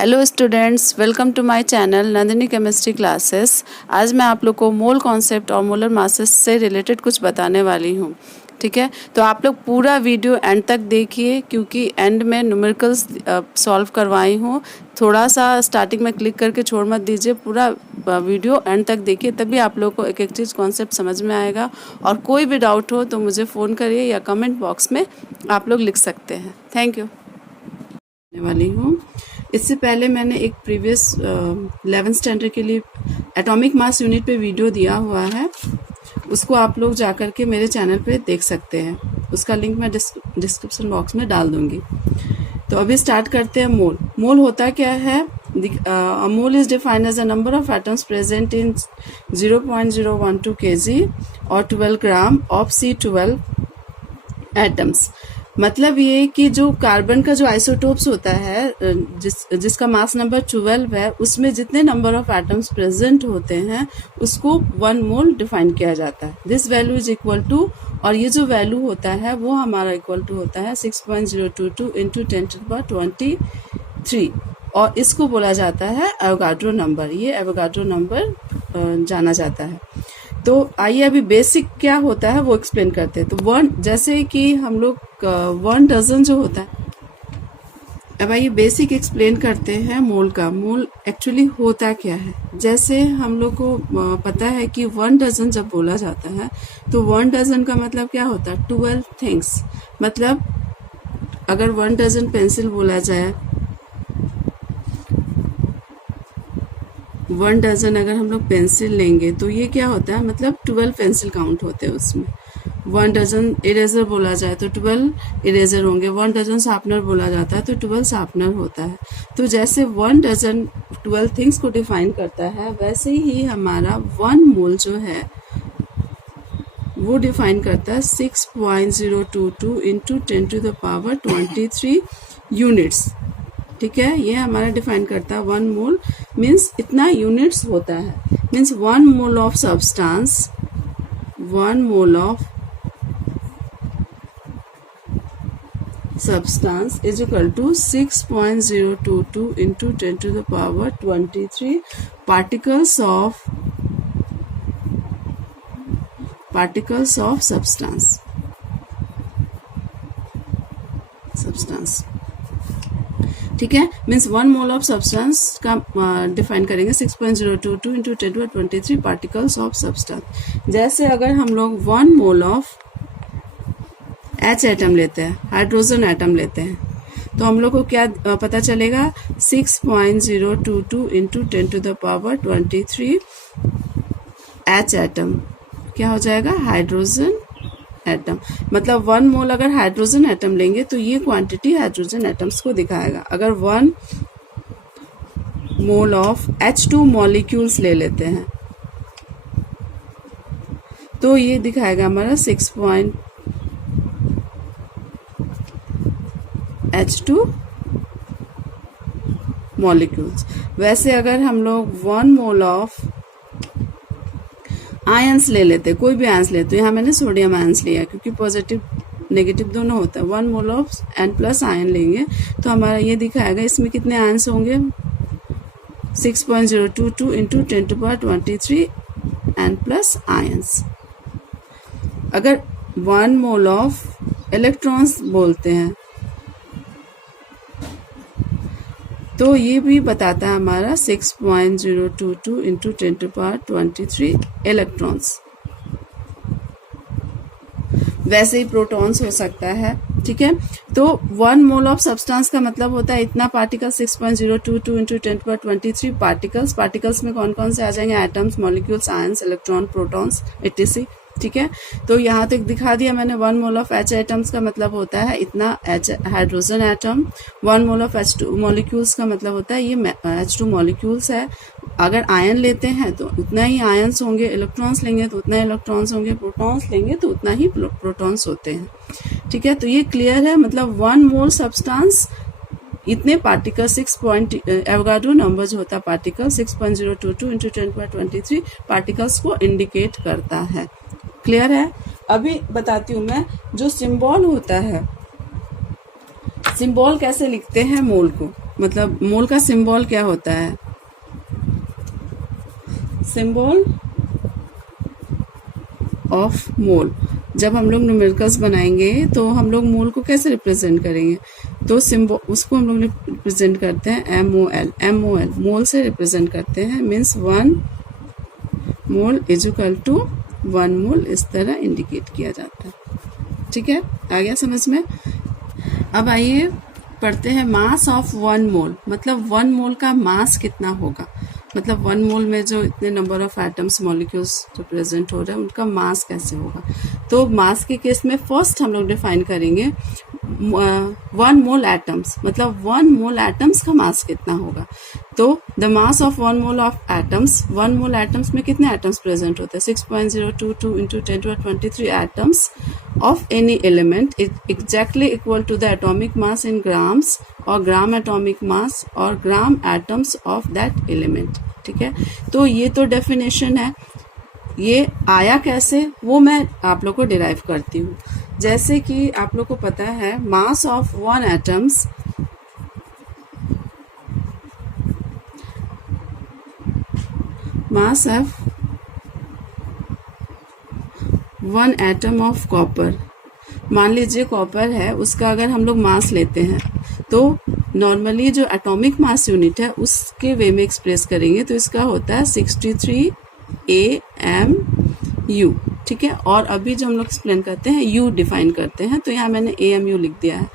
Hello students, welcome to my channel Nandini chemistry classes. आज मैं आप लोग को मोल कॉन्सेप्ट और मोलर मासेस से रिलेटेड कुछ बताने वाली हूँ। ठीक है, तो आप लोग पूरा वीडियो एंड तक देखिए, क्योंकि एंड में न्यूमेरिकल्स सॉल्व करवाई हूँ। थोड़ा सा स्टार्टिंग में क्लिक करके छोड़ मत दीजिए, पूरा वीडियो एंड तक देखिए, तभी आप लोग को एक एक चीज़ कॉन्सेप्ट समझ में आएगा। और कोई भी डाउट हो तो मुझे फ़ोन करिए या कमेंट बॉक्स में आप लोग लिख सकते हैं। थैंक यू वाली हूँ। इससे पहले मैंने एक प्रीवियस 11th स्टैंडर्ड के लिए एटॉमिक मास यूनिट पे वीडियो दिया हुआ है, उसको आप लोग जाकर के मेरे चैनल पे देख सकते हैं। उसका लिंक मैं डिस्क्रिप्शन बॉक्स में डाल दूंगी। तो अभी स्टार्ट करते हैं। मोल होता क्या है? Mole is defined as a number of atoms present in 0.012 kg और 12 ग्राम ऑफ C12 एटम्स। मतलब ये कि जो कार्बन का जो आइसोटोप्स होता है, जिसका मास नंबर 12 है, उसमें जितने नंबर ऑफ एटम्स प्रेजेंट होते हैं उसको 1 मोल डिफाइन किया जाता है। This value is equal to, और ये जो वैल्यू होता है वो हमारा इक्वल टू होता है 6.022 इंटू 10⁻23, और इसको बोला जाता है एवोगाड्रो नंबर। ये एवोगाड्रो नंबर जाना जाता है। तो आइए अभी बेसिक क्या होता है वो एक्सप्लेन करते हैं। तो जैसे कि हम लोग 1 डजन जो होता है, अब आइए बेसिक एक्सप्लेन करते हैं मोल का। मोल एक्चुअली होता क्या है? जैसे हम लोग को पता है कि 1 डजन जब बोला जाता है तो 1 डजन का मतलब क्या होता है? 12 थिंग्स। मतलब अगर 1 डजन पेंसिल बोला जाए, 1 डजन अगर हम लोग पेंसिल लेंगे तो ये क्या होता है? मतलब 12 पेंसिल काउंट होते हैं उसमें। 1 डजन इरेजर बोला जाए तो 12 इरेजर होंगे। 1 डजन शार्पनर बोला जाता है तो 12 शार्पनर होता है। तो जैसे 1 डजन 12 थिंग्स को डिफाइन करता है, वैसे ही हमारा 1 मोल जो है वो डिफाइन करता है 6.022 इंटू 10⁻23 यूनिट्स। ठीक है, ये हमारा डिफाइन करता है 1 मोल मीन्स इतना यूनिट्स होता है। Means 1 mole of substance, 1 mole of substance is equal to 6.022 into 10⁻23 particles of substance। ठीक है, मीन्स 1 मोल ऑफ सब्सटेंस का डिफाइन करेंगे 6.022 इंटू 10⁻23 पार्टिकल्स ऑफ सब्सटेंस। जैसे अगर हम लोग 1 मोल ऑफ H एटम लेते हैं, हाइड्रोजन एटम लेते हैं, तो हम लोग को क्या पता चलेगा? 6.022 इंटू 10⁻23 H एटम क्या हो जाएगा? Hydrogen atom. मतलब 1 मोल अगर हाइड्रोजन एटम लेंगे तो ये क्वांटिटी हाइड्रोजन एटम्स को दिखाएगा। अगर 1 मोल ऑफ H2 मॉलिक्यूल्स ले लेते हैं तो ये दिखाएगा हमारा 6.H2 मॉलिक्यूल्स। वैसे अगर हम लोग 1 मोल ऑफ आयंस ले लेते, कोई भी आयंस लेते, यहाँ मैंने सोडियम आयंस लिया क्योंकि पॉजिटिव नेगेटिव दोनों होता है। 1 मोल ऑफ N+ आयन लेंगे तो हमारा ये दिखाएगा इसमें कितने आयंस होंगे? 6.022 इंटू 10⁻23 N+ आयंस। अगर 1 मोल ऑफ इलेक्ट्रॉन्स बोलते हैं तो ये भी बताता है हमारा 6.022 इंटू 10⁻23 इलेक्ट्रॉन्स। वैसे ही प्रोटॉन्स हो सकता है। ठीक है, तो 1 मोल ऑफ सब्सटेंस का मतलब होता है इतना पार्टिकल। 6.022 इंटू 10⁻23 पार्टिकल्स में कौन कौन से आ जाएंगे? Atoms, molecules, ions, electron, protons, etc। ठीक है, तो यहाँ तक दिखा दिया मैंने। 1 मोल ऑफ H एटम्स का मतलब होता है इतना H hydrogen atom. 1 mole of H2 molecules का मतलब होता है ये H2 मॉलिक्यूल्स है। अगर आयन लेते हैं तो उतना ही आयंस होंगे, इलेक्ट्रॉन्स लेंगे तो उतना ही इलेक्ट्रॉन्स होंगे, प्रोटॉन्स लेंगे तो उतना ही प्रोटॉन्स होते हैं। ठीक है, तो ये क्लियर है। मतलब 1 मोल सब्सटेंस इतने पार्टिकल एवोगाड्रो नंबर जो होता है पार्टिकल 6.022 इंटू 10⁻23 पार्टिकल्स को इंडिकेट करता है। क्लियर है? अभी बताती हूँ मैं, जो सिंबल होता है, सिंबल कैसे लिखते हैं मोल को। मतलब मोल का सिंबल क्या होता है? Symbol of mole. जब हम लोग न्यूमेरिकल्स बनाएंगे तो हम लोग मोल को कैसे रिप्रेजेंट करेंगे? तो सिंबल उसको हम लोग रिप्रेजेंट करते हैं MOL। MOL मोल से रिप्रेजेंट करते हैं, means 1 mole is equal to 1 mole, इस तरह इंडिकेट किया जाता है। ठीक है, आ गया समझ में? अब आइए पढ़ते हैं मास ऑफ 1 मोल। मतलब 1 मोल का मास कितना होगा? मतलब 1 मोल में जो इतने नंबर ऑफ एटम्स मॉलिक्यूल्स जो प्रेजेंट हो रहे हैं उनका मास कैसे होगा? तो मास के केस में फर्स्ट हम लोग डिफाइन करेंगे 1 मोल एटम्स। मतलब 1 मोल एटम्स का मास कितना होगा? तो the mass of 1 mole of atoms, 1 mole atoms में कितने एटम्स प्रेजेंट होते हैं? 6.022 into 10⁻23 atoms of any element is exactly equal to the atomic mass in grams or gram atomic mass or gram atoms of that element। ठीक है, तो ये तो definition है। ये आया कैसे वो मैं आप लोग को डिराइव करती हूँ। जैसे कि आप लोग को पता है मास of 1 atoms, mass of 1 atom of copper, मान लीजिए कॉपर है, उसका अगर हम लोग मास लेते हैं तो नॉर्मली जो एटॉमिक मास यूनिट है उसके वे में एक्सप्रेस करेंगे तो इसका होता है 63 AMU। ठीक है, और अभी जो हम लोग एक्सप्लेन करते हैं U डिफाइन करते हैं, तो यहाँ मैंने AMU लिख दिया है।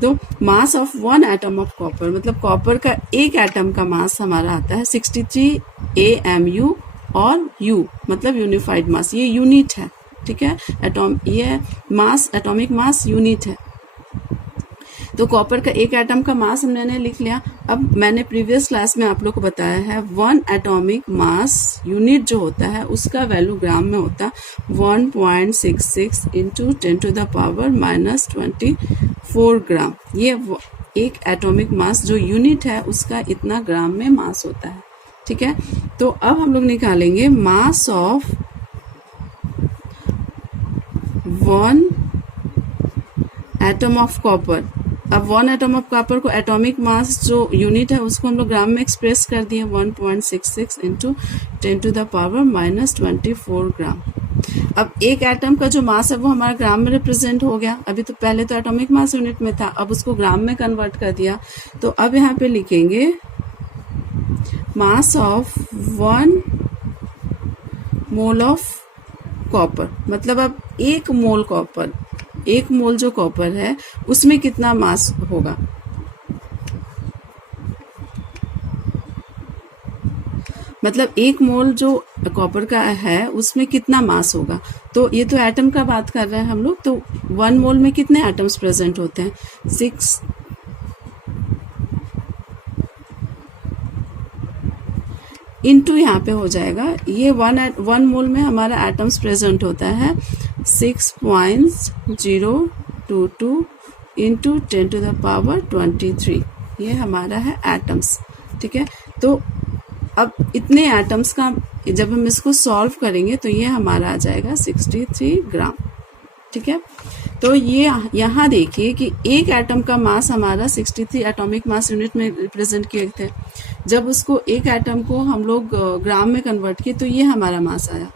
तो मास ऑफ 1 एटम ऑफ कॉपर, मतलब कॉपर का एक एटम का मास हमारा आता है 63 AMU, और U मतलब यूनिफाइड मास, ये यूनिट है। ठीक है, ये मास एटॉमिक मास यूनिट है। तो कॉपर का एक एटम का मास हमने लिख लिया। अब मैंने प्रीवियस क्लास में आप लोग को बताया है 1 एटॉमिक मास यूनिट जो होता है उसका वैल्यू ग्राम में होता है 1.66 into 10⁻⁻24 ग्राम। ये एक एटॉमिक मास जो यूनिट है उसका इतना ग्राम में मास होता है। ठीक है, तो अब हम लोग निकालेंगे मास ऑफ 1 एटम ऑफ कॉपर। अब 1 एटम ऑफ कॉपर को एटॉमिक मास जो यूनिट है उसको हम लोग ग्राम में एक्सप्रेस कर दिए 1.66 into 10⁻⁻24 ग्राम। अब एक एटम का जो मास है वो हमारा ग्राम में रिप्रेजेंट हो गया। अभी तो पहले तो एटॉमिक मास यूनिट में था, अब उसको ग्राम में कन्वर्ट कर दिया। तो अब यहाँ पे लिखेंगे मास ऑफ 1 मोल ऑफ कॉपर। मतलब अब एक मोल कॉपर, एक मोल जो कॉपर है उसमें कितना मास होगा? मतलब एक मोल जो कॉपर का है उसमें कितना मास होगा? तो ये तो एटम का बात कर रहे हैं हम लोग। तो 1 मोल में कितने एटम्स प्रेजेंट होते हैं? 6 इंटू यहाँ पे हो जाएगा, ये 1 मोल में हमारा एटम्स प्रेजेंट होता है 6.022 इंटू 10⁻23, ये हमारा है एटम्स। ठीक है, तो अब इतने एटम्स का जब हम इसको सॉल्व करेंगे तो ये हमारा आ जाएगा 63 ग्राम। ठीक है, तो ये यहाँ देखिए कि एक एटम का मास हमारा 63 एटॉमिक मास यूनिट में रिप्रेजेंट किए थे। जब उसको एक एटम को हम लोग ग्राम में कन्वर्ट किए तो ये हमारा मास आया।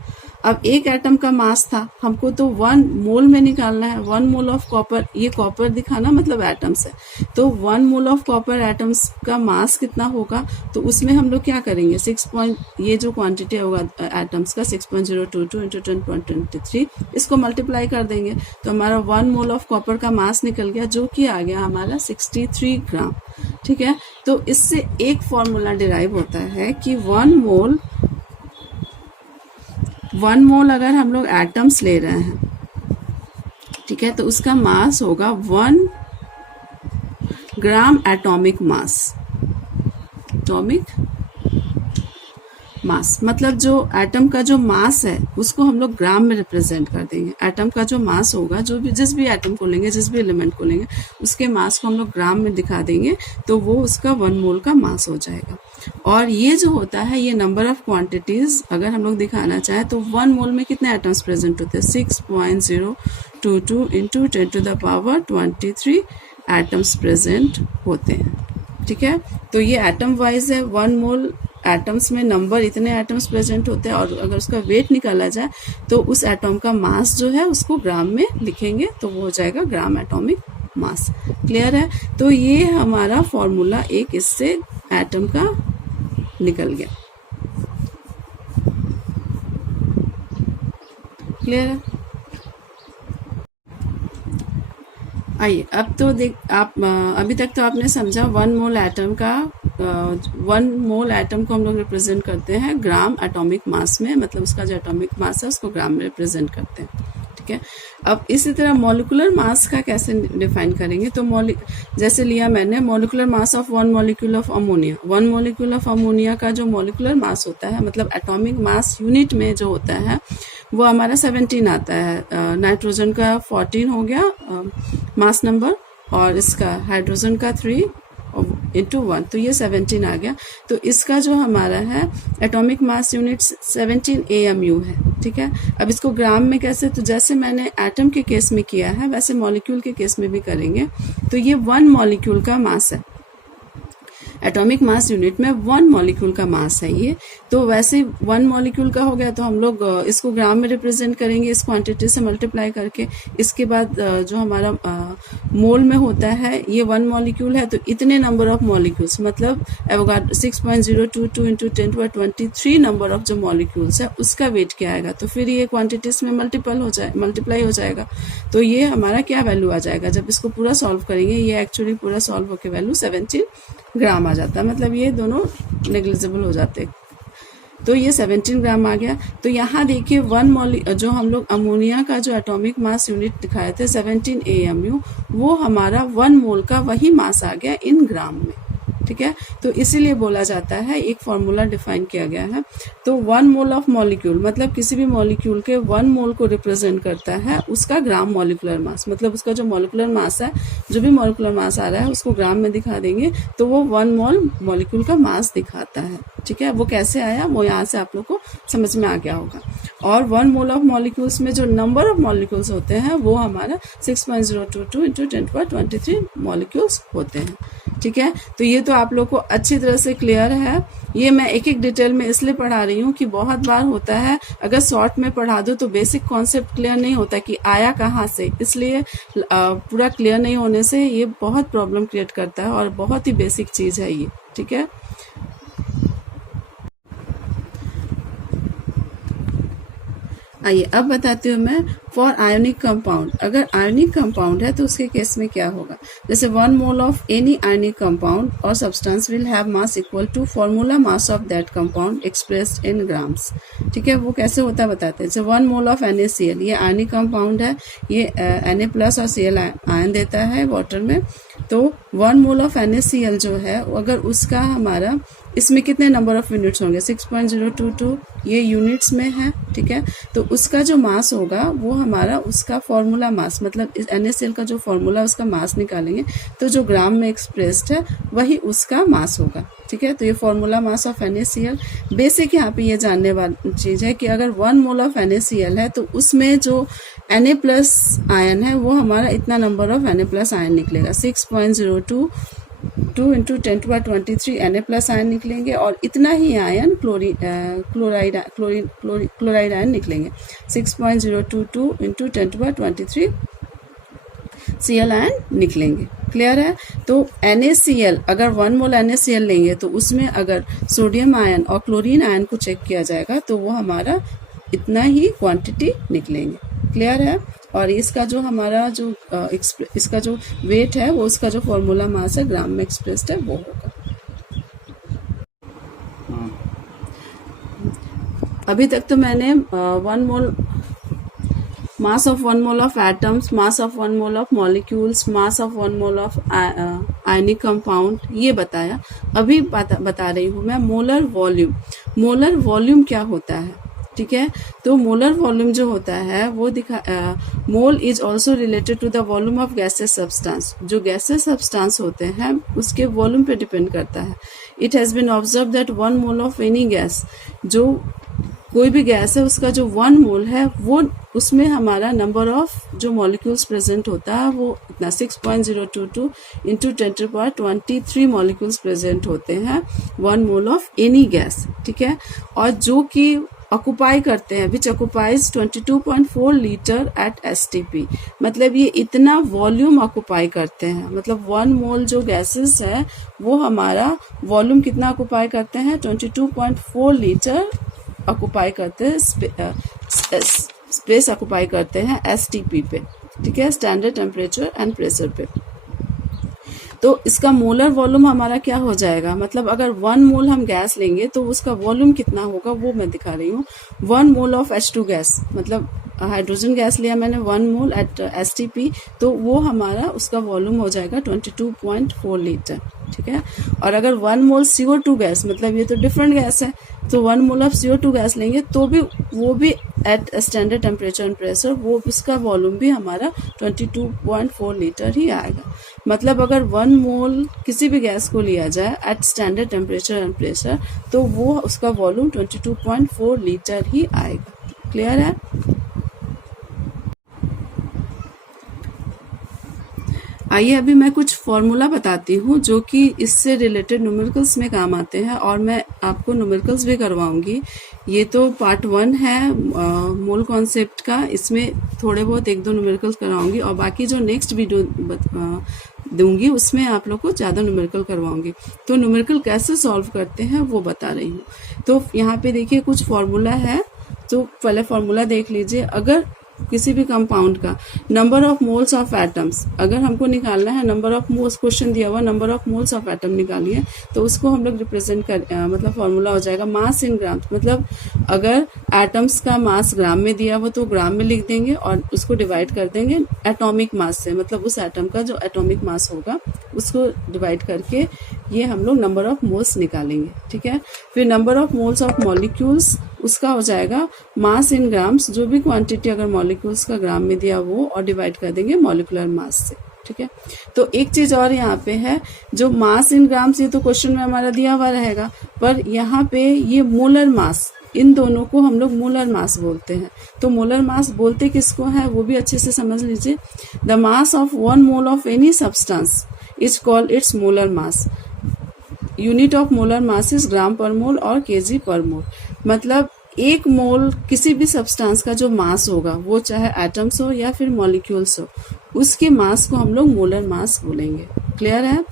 अब एक एटम का मास था, हमको तो 1 मोल में निकालना है। 1 मोल ऑफ कॉपर, ये कॉपर दिखाना मतलब एटम्स है, तो 1 मोल ऑफ कॉपर एटम्स का मास कितना होगा? तो उसमें हम लोग क्या करेंगे, ये जो क्वांटिटी होगा एटम्स का 6.022 इंटू 10⁻23, इसको मल्टीप्लाई कर देंगे तो हमारा 1 मोल ऑफ कॉपर का मास निकल गया, जो कि आ गया हमारा 63 ग्राम। ठीक है, तो इससे एक फॉर्मूला डिराइव होता है कि 1 मोल अगर हम लोग एटम्स ले रहे हैं, ठीक है, तो उसका मास होगा 1 gram atomic mass. Atomic mass मतलब जो एटम का जो मास है उसको हम लोग ग्राम में रिप्रेजेंट कर देंगे। एटम का जो मास होगा, जो भी जिस भी एटम को लेंगे, जिस भी एलिमेंट को लेंगे, उसके मास को हम लोग ग्राम में दिखा देंगे तो वो उसका 1 मोल का मास हो जाएगा। और ये जो होता है ये नंबर ऑफ क्वांटिटीज अगर हम लोग दिखाना चाहें तो 1 मोल में कितने एटम्स प्रेजेंट होते हैं? 6.022 इंटू 10⁻23 एटम्स प्रेजेंट होते हैं। ठीक है। तो ये एटम वाइज है, 1 मोल एटम्स में नंबर इतने एटम्स प्रेजेंट होते हैं, और अगर उसका वेट निकाला जाए तो उस एटम का मास जो है उसको ग्राम में लिखेंगे, तो वो हो जाएगा ग्राम एटॉमिक मास। क्लियर है। तो ये हमारा फॉर्मूला एक इससे एटम का निकल गया। क्लियर है। आइए अब तो अभी तक तो आपने समझा 1 मोल एटम का 1 मोल एटम को हम लोग रिप्रेजेंट करते हैं ग्राम एटॉमिक मास में, मतलब उसका जो एटॉमिक मास है उसको ग्राम में रिप्रेजेंट करते हैं। ठीक है। अब इसी तरह मॉलिक्यूलर मास का कैसे डिफाइन करेंगे, तो जैसे लिया मैंने molecular mass of 1 molecule of ammonia. 1 molecule of ammonia का जो मॉलिक्यूलर मास होता है, मतलब एटॉमिक मास यूनिट में जो होता है वो हमारा 17 आता है। नाइट्रोजन का 14 हो गया मास नंबर, और इसका हाइड्रोजन का 3 इंटू 1, तो ये 17 आ गया। तो इसका जो हमारा है एटॉमिक मास यूनिट 17 AMU है। ठीक है। अब इसको ग्राम में कैसे, तो जैसे मैंने एटम के केस में किया है वैसे मॉलिक्यूल के केस में भी करेंगे। तो ये 1 मॉलिक्यूल का मास है, एटॉमिक मास यूनिट में 1 मॉलिक्यूल का मास है ये। तो वैसे 1 मॉलिक्यूल का हो गया तो हम लोग इसको ग्राम में रिप्रेजेंट करेंगे इस क्वांटिटी से मल्टीप्लाई करके। इसके बाद जो हमारा मोल में होता है ये 1 मॉलिक्यूल है, तो इतने नंबर ऑफ मॉलिक्यूल्स, मतलब एवोगाड्रो 6.022 इंटू 10⁻23 नंबर ऑफ जो मॉलिक्यूल्स है उसका वेट क्या आएगा, तो फिर ये क्वांटिटीज में मल्टीप्लाई हो जाएगा। तो ये हमारा क्या वैल्यू आ जाएगा, जब इसको पूरा सॉल्व करेंगे ये एक्चुअली पूरा सॉल्व होकर वैल्यू 17 ग्राम आ जाता है, मतलब ये दोनों नेग्लिजिबल हो जाते। तो ये 17 ग्राम आ गया। तो यहाँ देखिए 1 जो हम लोग अमोनिया का जो एटॉमिक मास यूनिट दिखाए थे 17 AMU, वो हमारा 1 मोल का वही मास आ गया इन ग्राम में। ठीक है। तो इसीलिए बोला जाता है, एक फॉर्मूला डिफाइन किया गया है। तो 1 मोल ऑफ मॉलिक्यूल मतलब किसी भी मॉलिक्यूल के 1 मोल को रिप्रेजेंट करता है उसका ग्राम मॉलिक्यूलर मास, मतलब उसका जो मॉलिक्यूलर मास है, जो भी मॉलिक्यूलर मास आ रहा है उसको ग्राम में दिखा देंगे तो वो 1 मोल मॉलिक्यूल का मास दिखाता है। ठीक है। वो कैसे आया वो यहाँ से आप लोग को समझ में आ गया होगा। और 1 मोल ऑफ मॉलिक्यूल्स में जो नंबर ऑफ मॉलिक्यूल्स होते हैं वो हमारा 6.022 इंटू 10⁻23 मॉलिक्यूल्स होते हैं। ठीक है। तो ये तो आप लोग को अच्छी तरह से क्लियर है। ये मैं एक एक डिटेल में इसलिए पढ़ा रही हूँ कि बहुत बार होता है अगर शॉर्ट में पढ़ा दो तो बेसिक कॉन्सेप्ट क्लियर नहीं होता कि आया कहाँ से, इसलिए पूरा क्लियर नहीं होने से ये बहुत प्रॉब्लम क्रिएट करता है और बहुत ही बेसिक चीज़ है ये। ठीक है। आइए अब बताती हूँ मैं फॉर आयोनिक कंपाउंड। अगर आयोनिक कंपाउंड है तो उसके केस में क्या होगा, जैसे 1 mole of any ionic compound और substance will have mass equal to formula mass of that compound expressed in grams. ठीक है। वो कैसे होता है बताते हैं। जैसे 1 मोल ऑफ NaCl, ये आयोनिक कंपाउंड है, ये Na+ और Cl आयन देता है वाटर में। तो 1 मोल ऑफ NaCl जो है अगर उसका हमारा इसमें कितने नंबर ऑफ यूनिट्स होंगे 6.022, ये यूनिट्स में है। ठीक है। तो उसका जो मास होगा वो हमारा उसका फॉर्मूला मास, मतलब इस NaCl का जो फॉर्मूला उसका मास निकालेंगे तो जो ग्राम में एक्सप्रेस्ड है वही उसका मास होगा। ठीक है। तो ये formula mass of NaCl। Basic यहाँ पे ये जानने वाली चीज़ है कि अगर 1 मोल ऑफ NaCl है तो उसमें जो Na+ आयन है वो हमारा इतना नंबर ऑफ Na+ आयन निकलेगा, 6.022 इंटू 10⁻23 Na+ आयन निकलेंगे, और इतना ही आयन क्लोराइड आयन निकलेंगे, 6.022 इंटू 10⁻23 Cl आयन निकलेंगे। क्लियर है। तो NaCl अगर 1 मोल NaCl लेंगे तो उसमें अगर सोडियम आयन और क्लोरीन आयन को चेक किया जाएगा तो वो हमारा इतना ही क्वांटिटी निकलेंगे। क्लियर है। और इसका जो हमारा जो इसका जो वेट है वो उसका जो फॉर्मूला मास है ग्राम में एक्सप्रेस्ड है वो होगा। अभी तक तो मैंने 1 mole mass of 1 mole of atoms, mass of 1 mole of molecules, mass of 1 mole of ionic compound ये बताया। अभी बता रही हूँ मैं मोलर वॉल्यूम। मोलर वॉल्यूम क्या होता है, ठीक है। तो मोलर वॉल्यूम जो होता है वो mole is also related to the volume of gases substance. जो गैसेस सब्सटेंस होते हैं उसके वॉल्यूम पे डिपेंड करता है। It has been observe that 1 mole of any gas, जो कोई भी गैस है उसका जो 1 मोल है वो उसमें हमारा नंबर ऑफ जो मॉलिक्यूल्स प्रेजेंट होता है वो इतना 6.022 इंटू 10⁻23 मॉलिक्यूल्स प्रेजेंट होते हैं 1 मोल ऑफ एनी गैस, ठीक है। और जो कि ऑक्यूपाई करते हैं विच ऑक्यूपाइज 22.4 लीटर एट STP, मतलब ये इतना वॉल्यूम ऑक्यूपाई करते हैं। मतलब 1 मोल जो गैसेस है वो हमारा वॉल्यूम कितना ऑक्यूपाई करते हैं 22.4 लीटर ऑक्यूपाई करते हैं, स्पेस ऑक्यूपाई करते हैं STP पे, ठीक है, स्टैंडर्ड टेम्परेचर एंड प्रेशर पे। तो इसका मोलर वॉल्यूम हमारा क्या हो जाएगा, मतलब अगर 1 मोल हम गैस लेंगे तो उसका वॉल्यूम कितना होगा वो मैं दिखा रही हूँ। 1 मोल ऑफ H2 गैस, मतलब हाइड्रोजन गैस लिया मैंने 1 मोल एट STP, तो वो हमारा उसका वॉल्यूम हो जाएगा 22.4 लीटर, ठीक है। और अगर 1 मोल CO2 गैस, मतलब ये तो डिफरेंट गैस है, तो 1 मोल ऑफ CO2 गैस लेंगे तो भी वो भी at standard temperature and pressure वो उसका वॉल्यूम भी हमारा 22.4 लीटर ही आएगा। मतलब अगर 1 मोल किसी भी गैस को लिया जाए at standard temperature and pressure तो वो उसका वॉल्यूम 22.4 लीटर ही आएगा। क्लियर है? आइए अभी मैं कुछ फॉर्मूला बताती हूँ जो कि इससे रिलेटेड न्यूमेरिकल्स में काम आते हैं और मैं आपको न्यूमेरिकल्स भी करवाऊंगी। ये तो पार्ट 1 है मोल कॉन्सेप्ट का, इसमें थोड़े बहुत 1-2 न्यूमेरिकल्स कराऊंगी और बाकी जो नेक्स्ट वीडियो दूंगी उसमें आप लोग को ज़्यादा न्यूमेरिकल करवाऊंगी। तो न्यूमेरिकल कैसे सॉल्व करते हैं वो बता रही हूँ। तो यहाँ पे देखिए कुछ फॉर्मूला है, तो पहले फॉर्मूला देख लीजिए। अगर किसी भी कंपाउंड का number of moles of atoms, अगर हमको निकालना है नंबर ऑफ मोल्स, क्वेश्चन दिया हुआ number of moles of atom निकालिए, तो उसको हम लोग रिप्रेजेंट कर मतलब फॉर्मूला हो जाएगा मास इन ग्राम। मतलब अगर एटम्स का मास ग्राम में दिया हुआ तो ग्राम में लिख देंगे और उसको डिवाइड कर देंगे एटॉमिक मास से, मतलब उस एटम का जो एटॉमिक मास होगा उसको डिवाइड करके ये हम लोग नंबर ऑफ मोल्स निकालेंगे, ठीक है। फिर number of moles of molecules, उसका हो जाएगा मास इन ग्राम्स, जो भी क्वांटिटी अगर मॉलिक्यूल्स का ग्राम में दिया वो, और डिवाइड कर देंगे मॉलिक्यूलर मास से, ठीक है। तो एक चीज और यहाँ पे है, जो मास इन ग्राम्स ये तो क्वेश्चन में हमारा दिया हुआ रहेगा, पर यहाँ पे ये मोलर मास, इन दोनों को हम लोग मोलर मास बोलते हैं। तो मोलर मास बोलते किसको है वो भी अच्छे से समझ लीजिए। The mass of 1 mole of any substance is called its molar mass. Unit of molar mass is gram per mole और केजी पर मोल। मतलब 1 मोल किसी भी सब्सटेंस का जो मास होगा, वो चाहे एटम्स हो या फिर मॉलिक्यूल्स हो, उसके मास को हम लोग मोलर मास बोलेंगे। क्लियर है?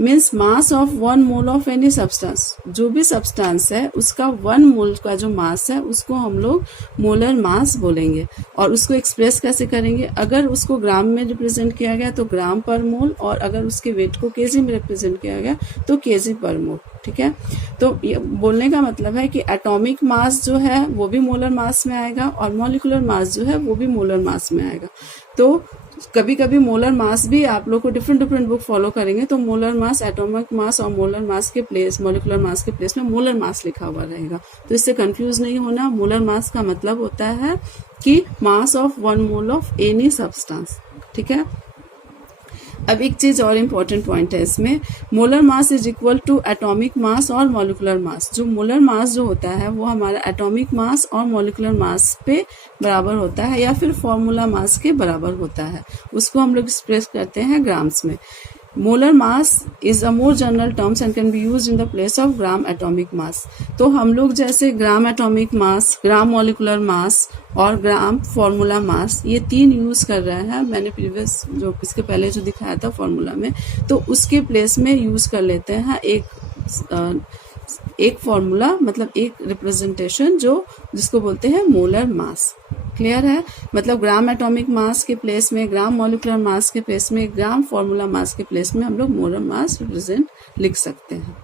Means mass of 1 mole of any substance, जो भी सब्सटेंस है उसका 1 मोल का जो मास है उसको हम लोग मोलर मास बोलेंगे। और उसको एक्सप्रेस कैसे करेंगे, अगर उसको ग्राम में रिप्रेजेंट किया गया तो ग्राम पर मोल, और अगर उसके वेट को केजी में रिप्रेजेंट किया गया तो केजी पर मोल, ठीक है। तो ये बोलने का मतलब है कि एटॉमिक मास जो है वो भी मोलर मास में आएगा और मॉलिक्यूलर मास जो है वो भी मोलर मास में आएगा। तो कभी कभी मोलर मास भी आप लोग को डिफरेंट बुक फॉलो करेंगे तो मोलर मास, एटॉमिक मास और मोलर मास के प्लेस, मॉलिक्यूलर मास के प्लेस में मोलर मास लिखा हुआ रहेगा। तो इससे कंफ्यूज नहीं होना। मोलर मास का मतलब होता है कि मास of 1 mole of any substance, ठीक है। अब एक चीज और इम्पोर्टेंट पॉइंट है इसमें, molar mass is equal to atomic mass और मॉलिक्यूलर मास। जो मोलर मास जो होता है वो हमारा एटॉमिक मास और मॉलिक्यूलर मास पे बराबर होता है या फिर फॉर्मूला मास के बराबर होता है। उसको हम लोग एक्सप्रेस करते हैं ग्राम्स में। Molar mass is a more general terms and can be used in the place of gram atomic mass. तो हम लोग जैसे gram atomic mass, gram molecular mass और ग्राम फॉर्मूला मास, ये 3 यूज कर रहे हैं। मैंने प्रीवियस जो इसके पहले जो दिखाया था फॉर्मूला में, तो उसके प्लेस में यूज कर लेते हैं एक फॉर्मूला, मतलब एक रिप्रेजेंटेशन जो जिसको बोलते हैं मोलर मास। क्लियर है? मतलब ग्राम एटॉमिक मास के प्लेस में, ग्राम मॉलिक्यूलर मास के प्लेस में, ग्राम फॉर्मूला मास के प्लेस में हम लोग मोलर मास रिप्रेजेंट लिख सकते हैं,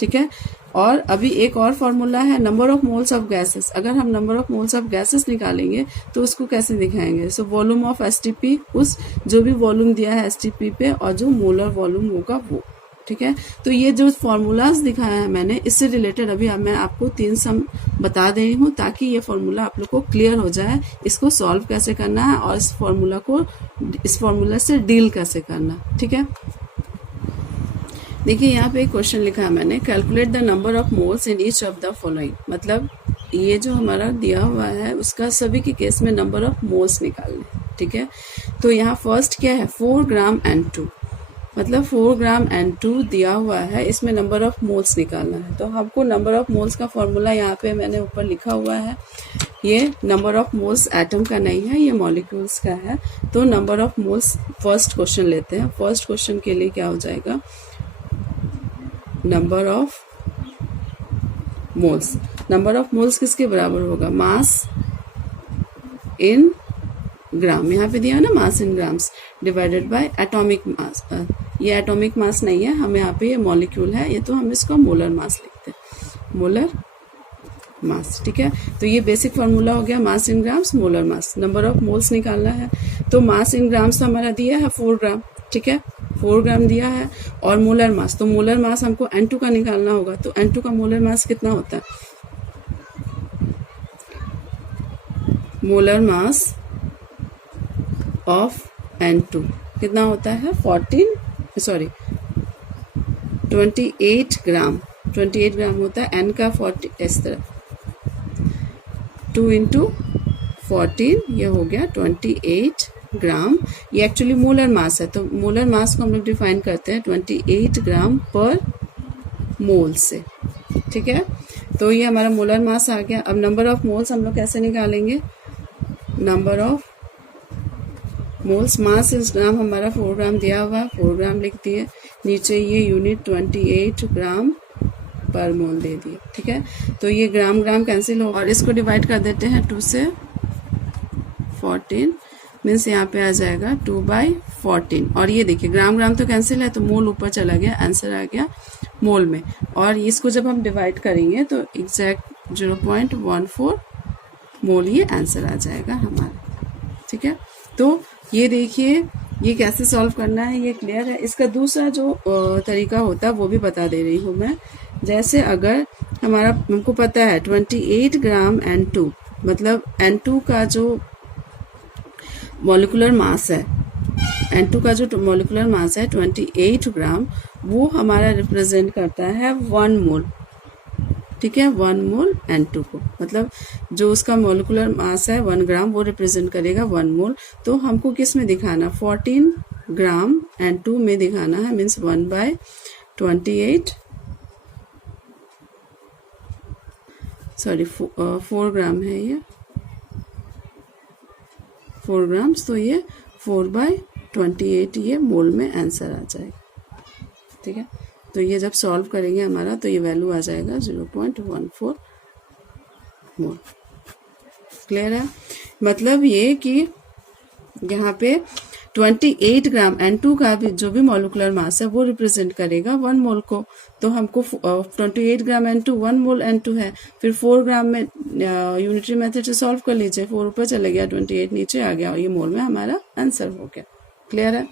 ठीक है। और अभी एक और फॉर्मूला है number of moles of gases. अगर हम number of moles of gases निकालेंगे तो उसको कैसे दिखाएंगे? सो वॉल्यूम ऑफ STP, उस जो भी वॉल्यूम दिया है STP पे और जो मोलर वॉल्यूम होगा वो, ठीक है। तो ये जो फॉर्मूलाज दिखाया है मैंने, इससे रिलेटेड अभी मैं आपको 3 सम बता दे रही हूँ ताकि ये फॉर्मूला आप लोग को क्लियर हो जाए, इसको सॉल्व कैसे करना है और इस फॉर्मूला से डील कैसे करना। ठीक है, देखिए यहाँ पे एक क्वेश्चन लिखा है मैंने, calculate the number of moles in each of the following. मतलब ये जो हमारा दिया हुआ है उसका सभी के केस में नंबर ऑफ मोल्स निकालने। ठीक है, तो यहाँ फर्स्ट क्या है, 4 ग्राम N2, मतलब 4 ग्राम N2 दिया हुआ है, इसमें नंबर ऑफ मोल्स निकालना है। तो हमको नंबर ऑफ मोल्स का फॉर्मूला यहाँ पे मैंने ऊपर लिखा हुआ है। ये नंबर ऑफ मोल्स एटम का नहीं है, ये मॉलिक्यूल्स का है। तो number of moles first question लेते हैं। फर्स्ट क्वेश्चन के लिए क्या हो जाएगा, number of moles. Number of moles किसके बराबर होगा, मास इन ग्राम, यहाँ पे दिया है ना mass in grams, divided by atomic mass. ये एटॉमिक मास नहीं है, हमें यहाँ पे ये मॉलिक्यूल है, ये तो हम इसको मोलर मास लिखते हैं, मोलर मास। ठीक है, तो ये बेसिक फार्मूला हो गया, mass in grams, molar mass. Number of moles निकालना है, तो मास इन ग्राम्स हमारा दिया है 4 ग्राम। ठीक है, 4 ग्राम दिया है, और मोलर मास, तो मोलर मास हमको N2 का निकालना होगा। तो N2 का मोलर मास कितना होता है, मोलर मास ऑफ N2 कितना होता है, 28 ग्राम। 28 ग्राम होता है, N का 40, इस तरह 2 × 14, ये हो गया 28 ग्राम। ये एक्चुअली मोलर मास है, तो मोलर मास को हम लोग डिफाइन करते हैं 28 ग्राम पर मोल से। ठीक है, तो ये हमारा मोलर मास आ गया। अब नंबर ऑफ मोल्स हम लोग कैसे निकालेंगे, नंबर ऑफ मोल्स, मास इस ग्राम हमारा 4 ग्राम दिया हुआ है, 4 ग्राम लिख दिए, नीचे ये यूनिट 28 ग्राम पर मोल दे दिए। ठीक है, तो ये ग्राम ग्राम कैंसिल हो और इसको डिवाइड कर देते हैं 2 से 14, मीन्स यहाँ पे आ जाएगा 2/14। और ये देखिए ग्राम ग्राम तो कैंसिल है, तो मोल ऊपर चला गया, आंसर आ गया मोल में। और इसको जब हम डिवाइड करेंगे तो एग्जैक्ट 0.14 मोल ये आंसर आ जाएगा हमारा। ठीक है, तो ये देखिए ये कैसे सॉल्व करना है, ये क्लियर है। इसका दूसरा जो तरीका होता है वो भी बता दे रही हूँ मैं। जैसे अगर हमको पता है 28 ग्राम N2, मतलब N2 का जो मॉलिक्यूलर मास है, N2 का जो मॉलिक्यूलर मास है 28 ग्राम, वो हमारा रिप्रेजेंट करता है 1 मोल। ठीक है, 1 मोल N2 को, मतलब जो उसका मॉलिक्यूलर मास है 1 ग्राम, वो रिप्रेजेंट करेगा 1 मोल। तो हमको किस में दिखाना, 14 ग्राम N2 में दिखाना है, मीन्स 1/28, सॉरी 4 ग्राम है ये, 4 ग्राम्स, तो ये 4/28 ये मोल में आंसर आ जाएगा। ठीक है, तो ये जब सॉल्व करेंगे हमारा, तो ये वैल्यू आ जाएगा 0.14 मोल। क्लियर है, मतलब ये कि यहाँ पे 28 ग्राम N2 का भी जो भी मॉलिक्यूलर मास है वो रिप्रेजेंट करेगा 1 मोल को। तो हमको 28 ग्राम N2 1 मोल N2 है, फिर 4 ग्राम में यूनिटरी मेथड से सॉल्व कर लीजिए, 4 ऊपर चले गया, 28 नीचे आ गया, और ये मोल में हमारा आंसर हो गया। क्लियर है,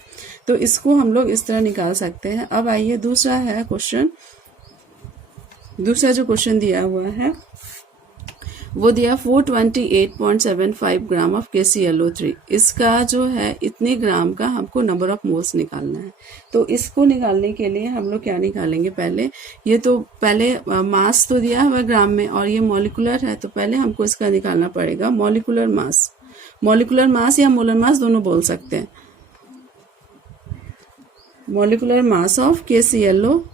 तो इसको हम लोग इस तरह निकाल सकते हैं। अब आइए दूसरा है क्वेश्चन, दूसरा जो क्वेश्चन दिया हुआ है वो दिया 428.75 ग्राम ऑफ KClO3। इसका जो है इतने ग्राम का हमको नंबर ऑफ मोल्स निकालना है। तो इसको निकालने के लिए हम लोग क्या निकालेंगे, पहले ये तो पहले मास तो दिया हुआ ग्राम में और ये मॉलिक्यूलर है, तो पहले हमको इसका निकालना पड़ेगा मॉलिक्यूलर मास। मॉलिक्यूलर मास या मोलर मास दोनों बोल सकते हैं। मॉलिक्यूलर मास ऑफ KClO3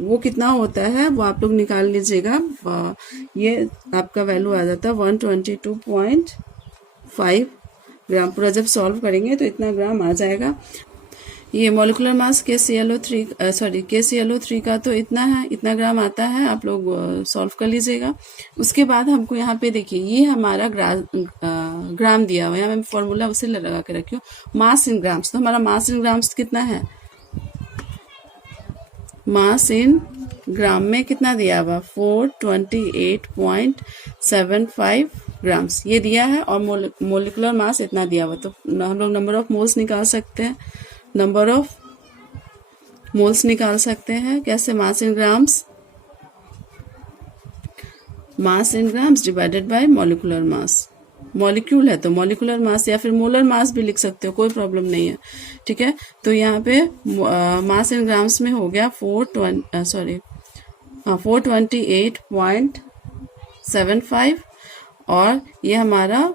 वो कितना होता है वो आप लोग निकाल लीजिएगा। ये आपका वैल्यू आ जाता है 122.5 ग्राम। पूरा जब सॉल्व करेंगे तो इतना ग्राम आ जाएगा। ये मॉलिक्यूलर मास KClO3 का तो इतना है, इतना ग्राम आता है, आप लोग सॉल्व कर लीजिएगा। उसके बाद हमको यहाँ पे देखिए ये हमारा ग्राम दिया हुआ है, मैं फॉर्मूला उसे लगा के रखी हूँ, मास इन ग्राम्स। तो हमारा मास इन ग्राम्स कितना है, मास इन ग्राम में कितना दिया हुआ 428.75 ग्राम्स ये दिया है, और मोलिकुलर मास इतना दिया हुआ। तो हम लोग नंबर ऑफ मोल्स निकाल सकते हैं। नंबर ऑफ मोल्स निकाल सकते हैं कैसे, mass in grams, mass in grams divided by molecular mass, molecule है तो मॉलिक्यूलर मास या फिर मोलर मास भी लिख सकते हो, कोई प्रॉब्लम नहीं है, ठीक है। तो यहाँ पे मास इन ग्राम्स में हो गया 428.75 और ये हमारा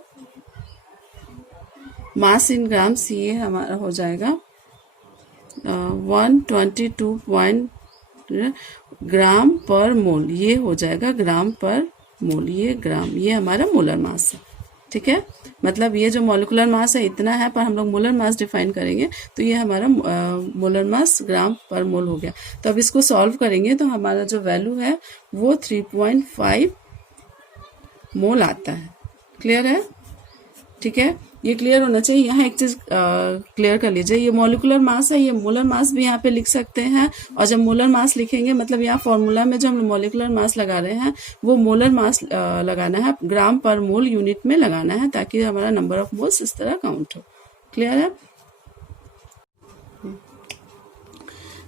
मास इन ग्राम्स ये हमारा हो जाएगा 122 ग्राम पर मोल, ये हो जाएगा ग्राम पर मोल, ये ग्राम, ये हमारा मोलर मास है, ठीक है। मतलब ये जो मॉलिक्यूलर मास है इतना है, पर हम लोग मोलर मास डिफाइन करेंगे तो ये हमारा मोलर मास ग्राम पर मोल हो गया। तो अब इसको सॉल्व करेंगे तो हमारा जो वैल्यू है वो 3.5 मोल आता है। क्लियर है, ठीक है, ये क्लियर होना चाहिए। यहाँ एक चीज क्लियर कर लीजिए, ये मॉलिक्यूलर मास है, ये मोलर मास भी यहाँ पे लिख सकते हैं, और जब मोलर मास लिखेंगे मतलब यहाँ फॉर्मूला में जो हम मॉलिक्यूलर मास लगा रहे हैं वो मोलर मास लगाना है, ग्राम पर मोल यूनिट में लगाना है, ताकि हमारा नंबर ऑफ मोल्स इस तरह काउंट हो। क्लियर है।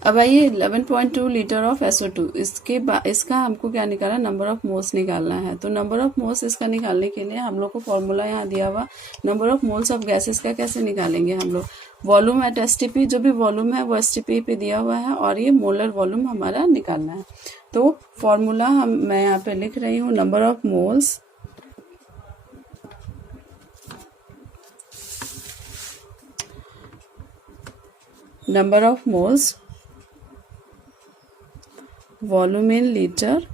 अब आइए 11.2 लीटर ऑफ SO2, इसका हमको क्या निकालना, नंबर ऑफ मोल्स निकालना है। तो नंबर ऑफ मोल्स इसका निकालने के लिए हम लोग को फॉर्मूला यहाँ दिया हुआ, number of moles of gases का कैसे निकालेंगे हम लोग, वॉल्यूम एट STP, जो भी वॉल्यूम है वो STP पे दिया हुआ है, और ये मोलर वॉल्यूम हमारा निकालना है। तो फॉर्मूला मैं यहाँ पे लिख रही हूँ, number of moles volume in litre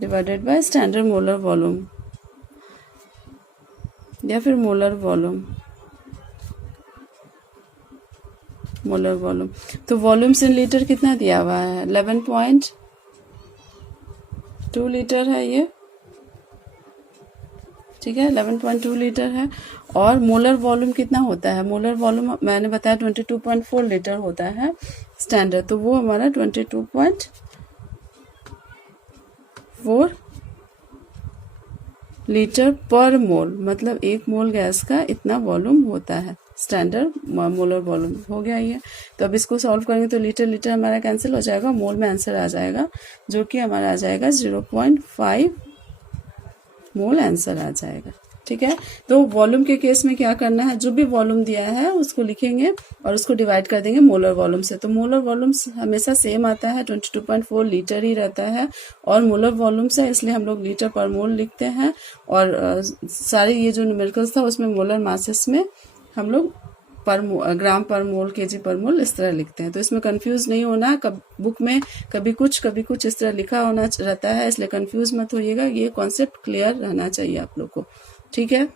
divided by standard molar volume या फिर मोलर वॉल्यूम। तो वॉल्यूम्स इन लीटर कितना दिया हुआ है, 11.2 लीटर है ये, ठीक है, 11.2 लीटर है। और मोलर वॉल्यूम कितना होता है, मोलर वॉल्यूम मैंने बताया 22.4 लीटर होता है स्टैंडर्ड, तो वो हमारा 22.4 लीटर पर मोल, मतलब एक मोल गैस का इतना वॉल्यूम होता है, स्टैंडर्ड मोलर वॉल्यूम हो गया ये। तो अब इसको सॉल्व करेंगे तो लीटर लीटर हमारा कैंसिल हो जाएगा, मोल में आंसर आ जाएगा, जो कि हमारा आ जाएगा 0.5 मोल आंसर आ जाएगा, ठीक है। तो वॉल्यूम के केस में क्या करना है, जो भी वॉल्यूम दिया है उसको लिखेंगे और उसको डिवाइड कर देंगे मोलर वॉल्यूम से। तो मोलर वॉल्यूम हमेशा सेम आता है, 22.4 लीटर ही रहता है, और मोलर वॉल्यूम से इसलिए हम लोग लीटर पर मोल लिखते हैं, और सारे ये जो न्यूमेरिकल्स था उसमें मोलर मासेस में हम लोग ग्राम पर मोल, केजी पर मोल इस तरह लिखते हैं। तो इसमें कंफ्यूज नहीं होना, बुक में कभी कुछ इस तरह लिखा होना रहता है, इसलिए कंफ्यूज मत होइएगा, ये कॉन्सेप्ट क्लियर रहना चाहिए आप लोग को, ठीक है।